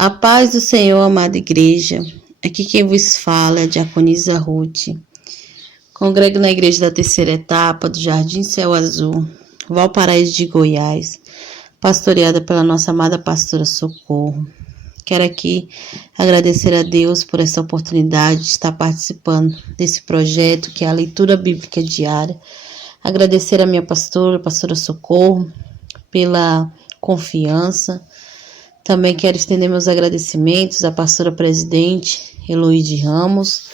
A paz do Senhor, amada igreja. Aqui quem vos fala é a diaconisa Ruth. Congrego na igreja da terceira etapa do Jardim Céu Azul, Valparaíso de Goiás, pastoreada pela nossa amada pastora Socorro. Quero aqui agradecer a Deus por essa oportunidade de estar participando desse projeto que é a leitura bíblica diária. Agradecer a minha pastora Socorro, pela confiança. Também quero estender meus agradecimentos à pastora presidente Eloide Ramos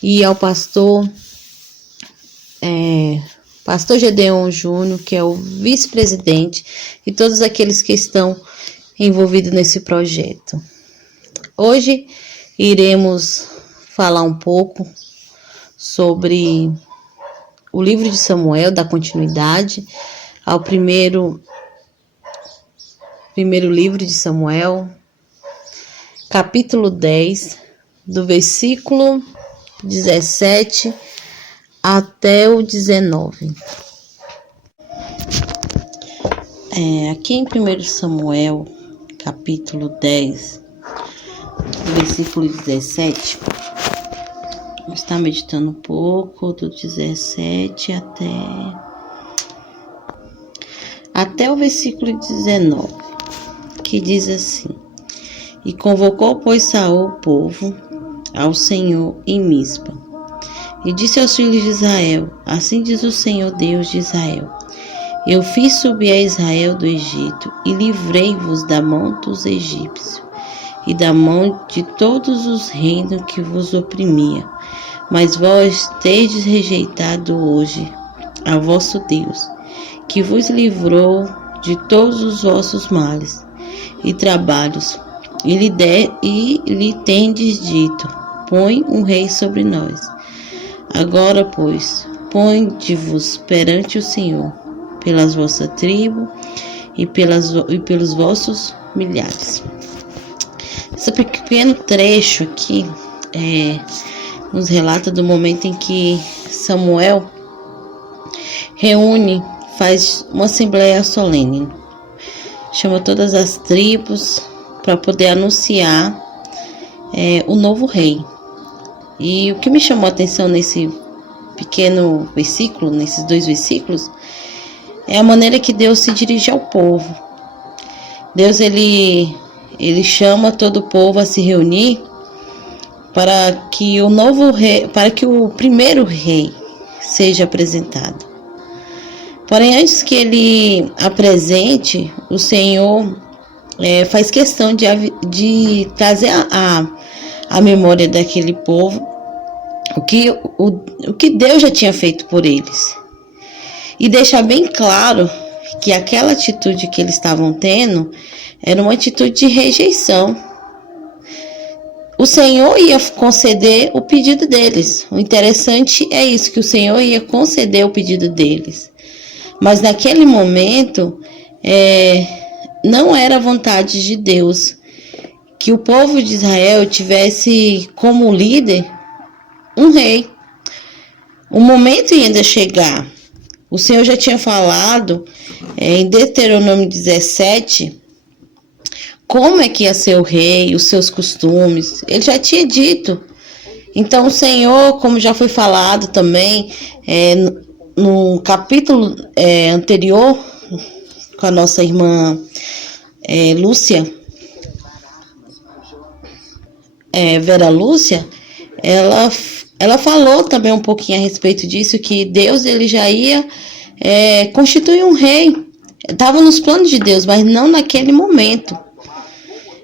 e ao pastor Gedeon Júnior, que é o vice-presidente, e todos aqueles que estão envolvidos nesse projeto. Hoje iremos falar um pouco sobre o livro de Samuel, da continuidade ao primeiro livro de Samuel, capítulo 10, do versículo 17 até o 19. Aqui em 1 Samuel, capítulo 10, versículo 17, vou estar meditando um pouco do 17 até o versículo 19. Que diz assim: E convocou, pois, Saul o povo ao Senhor em Mispa, e disse aos filhos de Israel: Assim diz o Senhor Deus de Israel: Eu fiz subir a Israel do Egito, e livrei-vos da mão dos egípcios, e da mão de todos os reinos que vos oprimia. Mas vós tendes rejeitado hoje a vosso Deus, que vos livrou de todos os vossos males e trabalhos, e lhe tendes dito: Põe um rei sobre nós. Agora, pois, ponde-vos perante o Senhor, pelas vossas tribos e pelos vossos milhares. Esse pequeno trecho aqui nos relata do momento em que Samuel faz uma assembleia solene, chama todas as tribos para poder anunciar o novo rei. E o que me chamou a atenção nesse pequeno versículo, nesses dois versículos, é a maneira que Deus se dirige ao povo. Deus ele chama todo o povo a se reunir para que o primeiro rei seja apresentado. Porém, antes que ele apresente, o Senhor faz questão de trazer a memória daquele povo o que Deus já tinha feito por eles. E deixar bem claro que aquela atitude que eles estavam tendo era uma atitude de rejeição. O Senhor ia conceder o pedido deles. O interessante é isso, que o Senhor ia conceder o pedido deles. Mas naquele momento, não era a vontade de Deus que o povo de Israel tivesse como líder um rei. O momento ia ainda chegar. O Senhor já tinha falado em Deuteronômio 17 como é que ia ser o rei, os seus costumes. Ele já tinha dito. Então o Senhor, como já foi falado também no capítulo anterior, com a nossa irmã Lúcia, Vera Lúcia, ela falou também um pouquinho a respeito disso, que Deus ele já ia constituir um rei. Estava nos planos de Deus, mas não naquele momento.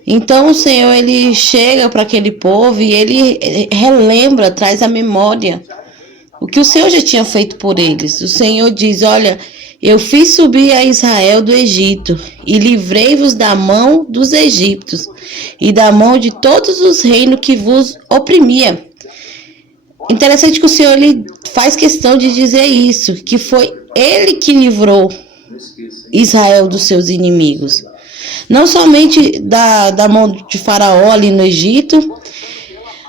Então o Senhor ele chega para aquele povo e ele relembra, traz a memória o que o Senhor já tinha feito por eles. O Senhor diz: Olha, eu fiz subir a Israel do Egito e livrei-vos da mão dos egípcios e da mão de todos os reinos que vos oprimia. Interessante que o Senhor ele faz questão de dizer isso, que foi ele que livrou Israel dos seus inimigos. Não somente da mão de Faraó ali no Egito,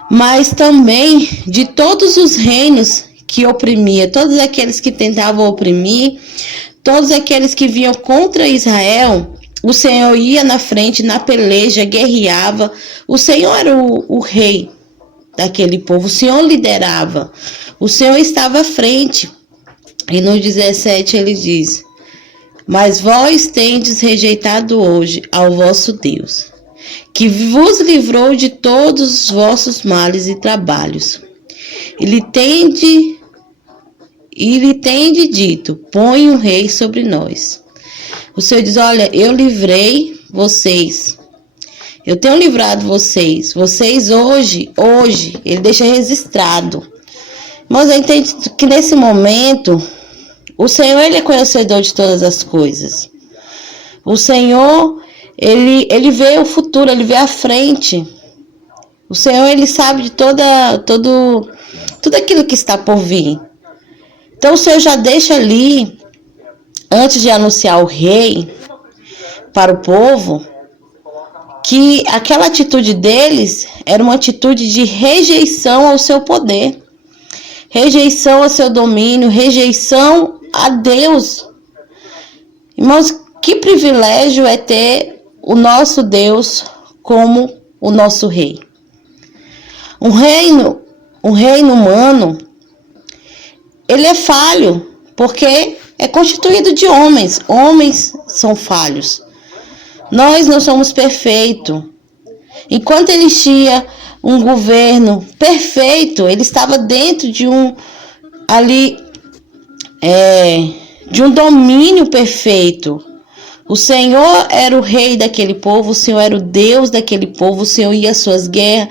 mas também de todos os reinos que oprimia, todos aqueles que tentavam oprimir, todos aqueles que vinham contra Israel, O Senhor ia na frente, na peleja, guerreava. O Senhor era o rei daquele povo. O Senhor liderava. O Senhor estava à frente. E no 17 ele diz: mas vós tendes rejeitado hoje ao vosso Deus, que vos livrou de todos os vossos males e trabalhos. E lhe tende dito: põe um rei sobre nós. O Senhor diz: olha, eu livrei vocês. Eu tenho livrado vocês. Vocês hoje, ele deixa registrado. Mas eu entendo que nesse momento, o Senhor, ele é conhecedor de todas as coisas. O Senhor, ele vê o futuro, ele vê a frente. O Senhor, ele sabe de tudo aquilo que está por vir. Então o Senhor já deixa ali, antes de anunciar o rei para o povo, que aquela atitude deles era uma atitude de rejeição ao seu poder, rejeição ao seu domínio, rejeição a Deus. Irmãos, que privilégio é ter o nosso Deus como o nosso rei. Um reino humano, ele é falho, porque é constituído de homens. Homens são falhos. Nós não somos perfeitos. Enquanto ele tinha um governo perfeito, ele estava dentro de um domínio perfeito. O Senhor era o rei daquele povo, o Senhor era o Deus daquele povo, o Senhor ia às suas guerras.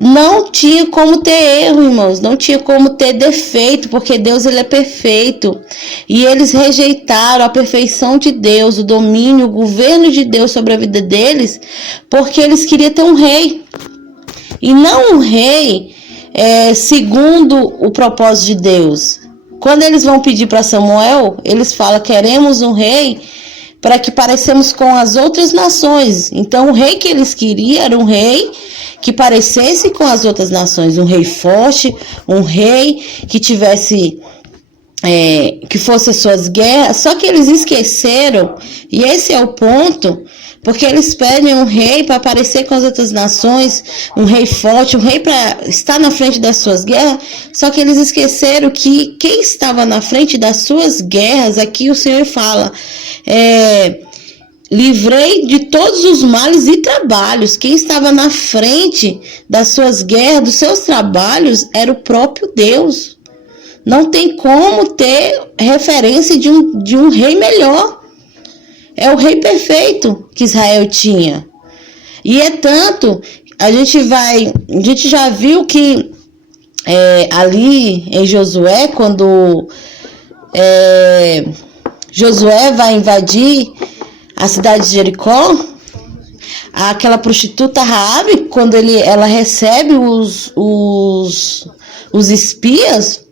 Não tinha como ter erro, irmãos, não tinha como ter defeito, porque Deus, ele é perfeito. E eles rejeitaram a perfeição de Deus, o domínio, o governo de Deus sobre a vida deles, porque eles queriam ter um rei. E não um rei segundo o propósito de Deus. Quando eles vão pedir para Samuel, eles falam: queremos um rei para que parecemos com as outras nações. Então o rei que eles queriam era um rei que parecesse com as outras nações, um rei forte, um rei que tivesse, que fosse as suas guerras. Só que eles esqueceram, e esse é o ponto, porque eles pedem um rei para parecer com as outras nações, um rei forte, um rei para estar na frente das suas guerras. Só que eles esqueceram que quem estava na frente das suas guerras, aqui o Senhor fala, livrei de todos os males e trabalhos. Quem estava na frente das suas guerras, dos seus trabalhos, era o próprio Deus. Não tem como ter referência de um rei melhor. É o rei perfeito que Israel tinha. E é tanto, a gente já viu que ali em Josué, quando Josué vai invadir a cidade de Jericó, aquela prostituta Raabe, quando ela recebe os espias,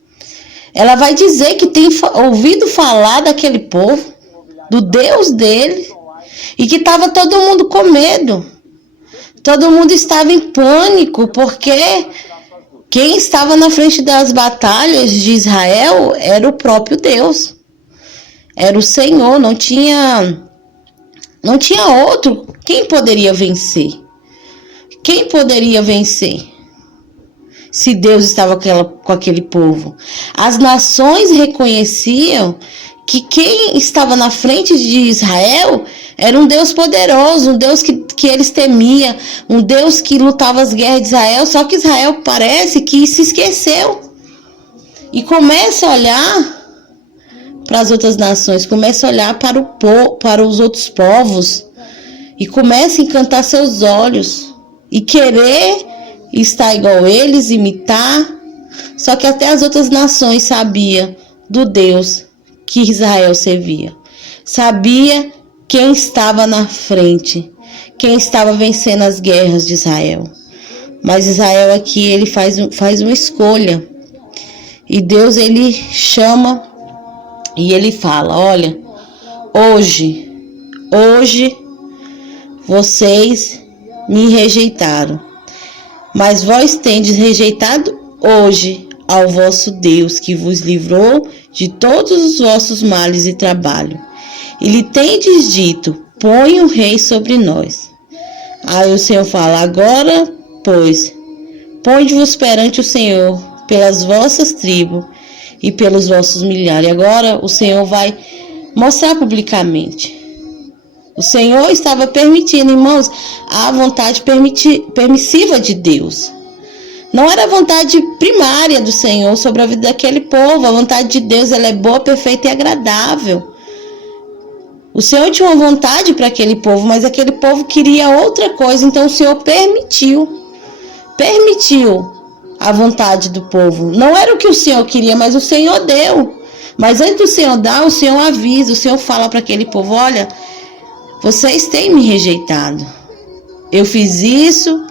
ela vai dizer que tem ouvido falar daquele povo, do Deus dele, e que estava todo mundo com medo. Todo mundo estava em pânico, porque quem estava na frente das batalhas de Israel era o próprio Deus. Era o Senhor, não tinha outro. Quem poderia vencer? Quem poderia vencer? Se Deus estava com aquele povo. As nações reconheciam que quem estava na frente de Israel era um Deus poderoso, um Deus que eles temiam, um Deus que lutava as guerras de Israel. Só que Israel parece que se esqueceu e começa a olhar para as outras nações, começa a olhar para os outros povos e começa a encantar seus olhos e querer estar igual eles, imitar. Só que até as outras nações sabiam do Deus que Israel servia, sabia quem estava na frente, quem estava vencendo as guerras de Israel. Mas Israel aqui, ele faz uma escolha, e Deus, ele chama e ele fala: olha, hoje vocês me rejeitaram, mas vós tendes rejeitado hoje ao vosso Deus, que vos livrou de todos os vossos males e trabalho. E lhe tendes dito: põe um rei sobre nós. Aí o Senhor fala: agora, pois, ponde-vos perante o Senhor pelas vossas tribos e pelos vossos milhares. E agora o Senhor vai mostrar publicamente. O Senhor estava permitindo, irmãos, a vontade permissiva de Deus. Não era a vontade primária do Senhor sobre a vida daquele povo. A vontade de Deus, ela é boa, perfeita e agradável. O Senhor tinha uma vontade para aquele povo, mas aquele povo queria outra coisa. Então o Senhor permitiu a vontade do povo. Não era o que o Senhor queria, mas o Senhor deu. Mas antes do Senhor dar, o Senhor avisa, o Senhor fala para aquele povo: olha, vocês têm me rejeitado. Eu fiz isso,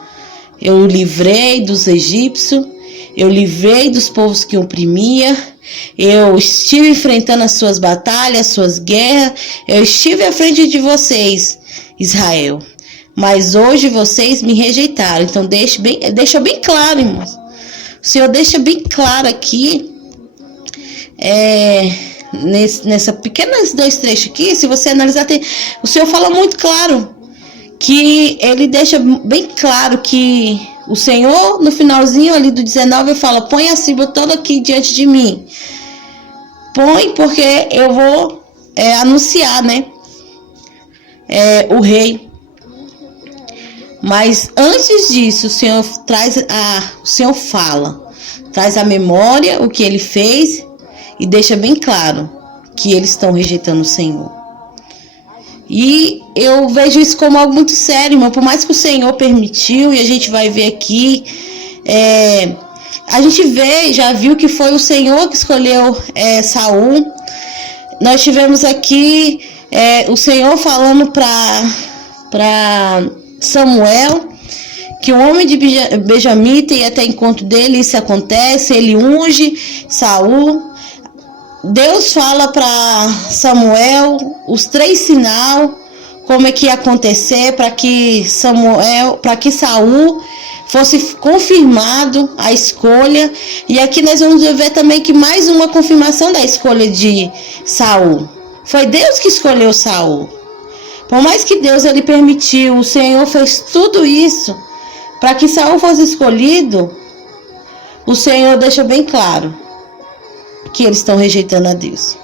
eu livrei dos egípcios, eu livrei dos povos que oprimia, eu estive enfrentando as suas batalhas, as suas guerras, eu estive à frente de vocês, Israel. Mas hoje vocês me rejeitaram. Então deixa bem claro, irmãos. O Senhor deixa bem claro aqui, nessa pequenos 2 trechos aqui, se você analisar, o Senhor fala muito claro, que ele deixa bem claro que o Senhor, no finalzinho ali do 19, fala: põe a tribo toda aqui diante de mim. Põe, porque eu vou anunciar, né? O rei. Mas antes disso, o Senhor traz a memória, o que ele fez, e deixa bem claro que eles estão rejeitando o Senhor. E eu vejo isso como algo muito sério, irmão. Por mais que o Senhor permitiu, e a gente vai ver aqui, a gente já viu que foi o Senhor que escolheu Saul. Nós tivemos aqui o Senhor falando para Samuel que o homem de Benjamim ia até encontro dele. Isso acontece, ele unge Saul. Deus fala para Samuel os 3 sinais, como é que ia acontecer para que Saul fosse confirmado a escolha. E aqui nós vamos ver também que mais uma confirmação da escolha de Saul. Foi Deus que escolheu Saul. Por mais que Deus ele permitiu, o Senhor fez tudo isso para que Saul fosse escolhido. O Senhor deixa bem claro que eles estão rejeitando a Deus.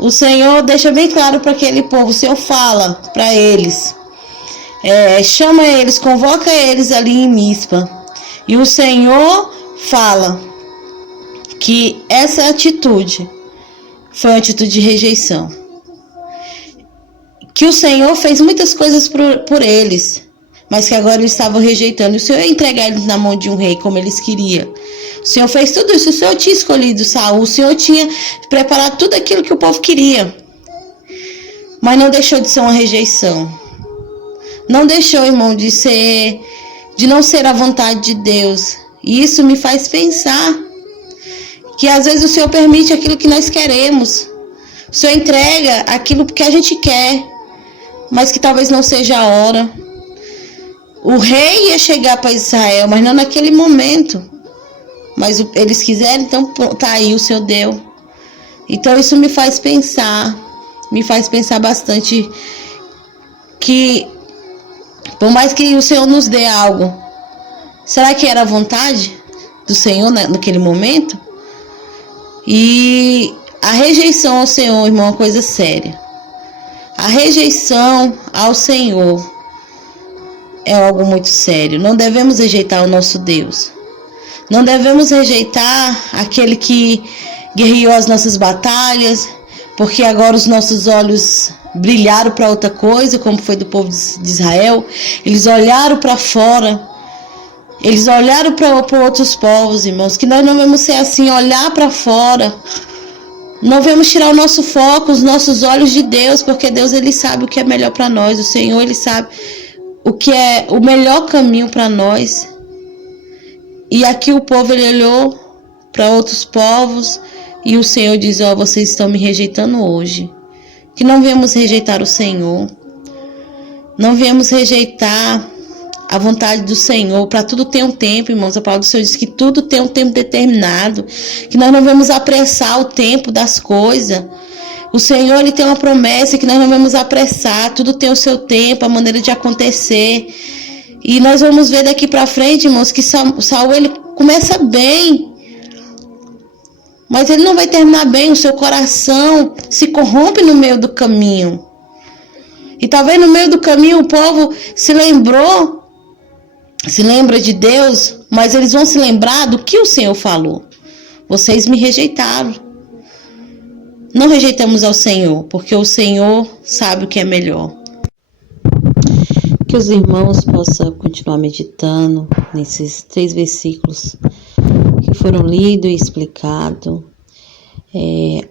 O Senhor deixa bem claro para aquele povo. O Senhor fala para eles, chama eles, convoca eles ali em Mispa. E o Senhor fala que essa atitude foi uma atitude de rejeição. Que o Senhor fez muitas coisas por eles, mas que agora eles estavam rejeitando. E o Senhor ia entregar eles na mão de um rei, como eles queriam. O Senhor fez tudo isso. O Senhor tinha escolhido Saul. O Senhor tinha preparado tudo aquilo que o povo queria. Mas não deixou de ser uma rejeição. Não deixou, irmão, de não ser a vontade de Deus. E isso me faz pensar que às vezes o Senhor permite aquilo que nós queremos. O Senhor entrega aquilo que a gente quer, mas que talvez não seja a hora. O rei ia chegar para Israel, mas não naquele momento. Mas eles quiseram, então tá aí, o Senhor deu. Então isso me faz pensar bastante, que por mais que o Senhor nos dê algo, será que era a vontade do Senhor naquele momento? E a rejeição ao Senhor, irmão, é uma coisa séria. A rejeição ao Senhor é algo muito sério. Não devemos rejeitar o nosso Deus. Não devemos rejeitar aquele que guerreou as nossas batalhas, porque agora os nossos olhos brilharam para outra coisa, como foi do povo de Israel. Eles olharam para fora, eles olharam para outros povos, irmãos. Que nós não vamos ser assim, olhar para fora. Não vamos tirar o nosso foco, os nossos olhos de Deus, porque Deus ele sabe o que é melhor para nós. O Senhor ele sabe o que é o melhor caminho para nós. E aqui o povo ele olhou para outros povos e o Senhor diz: vocês estão me rejeitando hoje. Que não viemos rejeitar o Senhor. Não viemos rejeitar a vontade do Senhor. Para tudo tem um tempo, irmãos. A palavra do Senhor diz que tudo tem um tempo determinado. Que nós não vamos apressar o tempo das coisas. O Senhor, Ele tem uma promessa que nós não vamos apressar, tudo tem o seu tempo, a maneira de acontecer. E nós vamos ver daqui para frente, irmãos, que Saul, ele começa bem, mas ele não vai terminar bem. O seu coração se corrompe no meio do caminho. E talvez no meio do caminho o povo se lembra de Deus, mas eles vão se lembrar do que o Senhor falou. Vocês me rejeitaram. Não rejeitamos ao Senhor, porque o Senhor sabe o que é melhor. Que os irmãos possam continuar meditando nesses 3 versículos que foram lidos e explicados.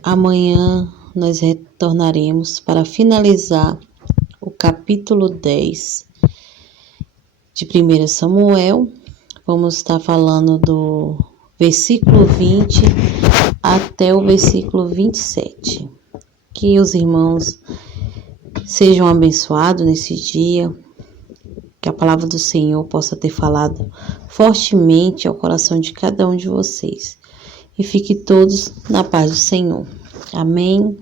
Amanhã nós retornaremos para finalizar o capítulo 10 de 1 Samuel. Vamos estar falando do versículo 20 até o versículo 27. Que os irmãos sejam abençoados nesse dia, que a palavra do Senhor possa ter falado fortemente ao coração de cada um de vocês. E fiquem todos na paz do Senhor. Amém.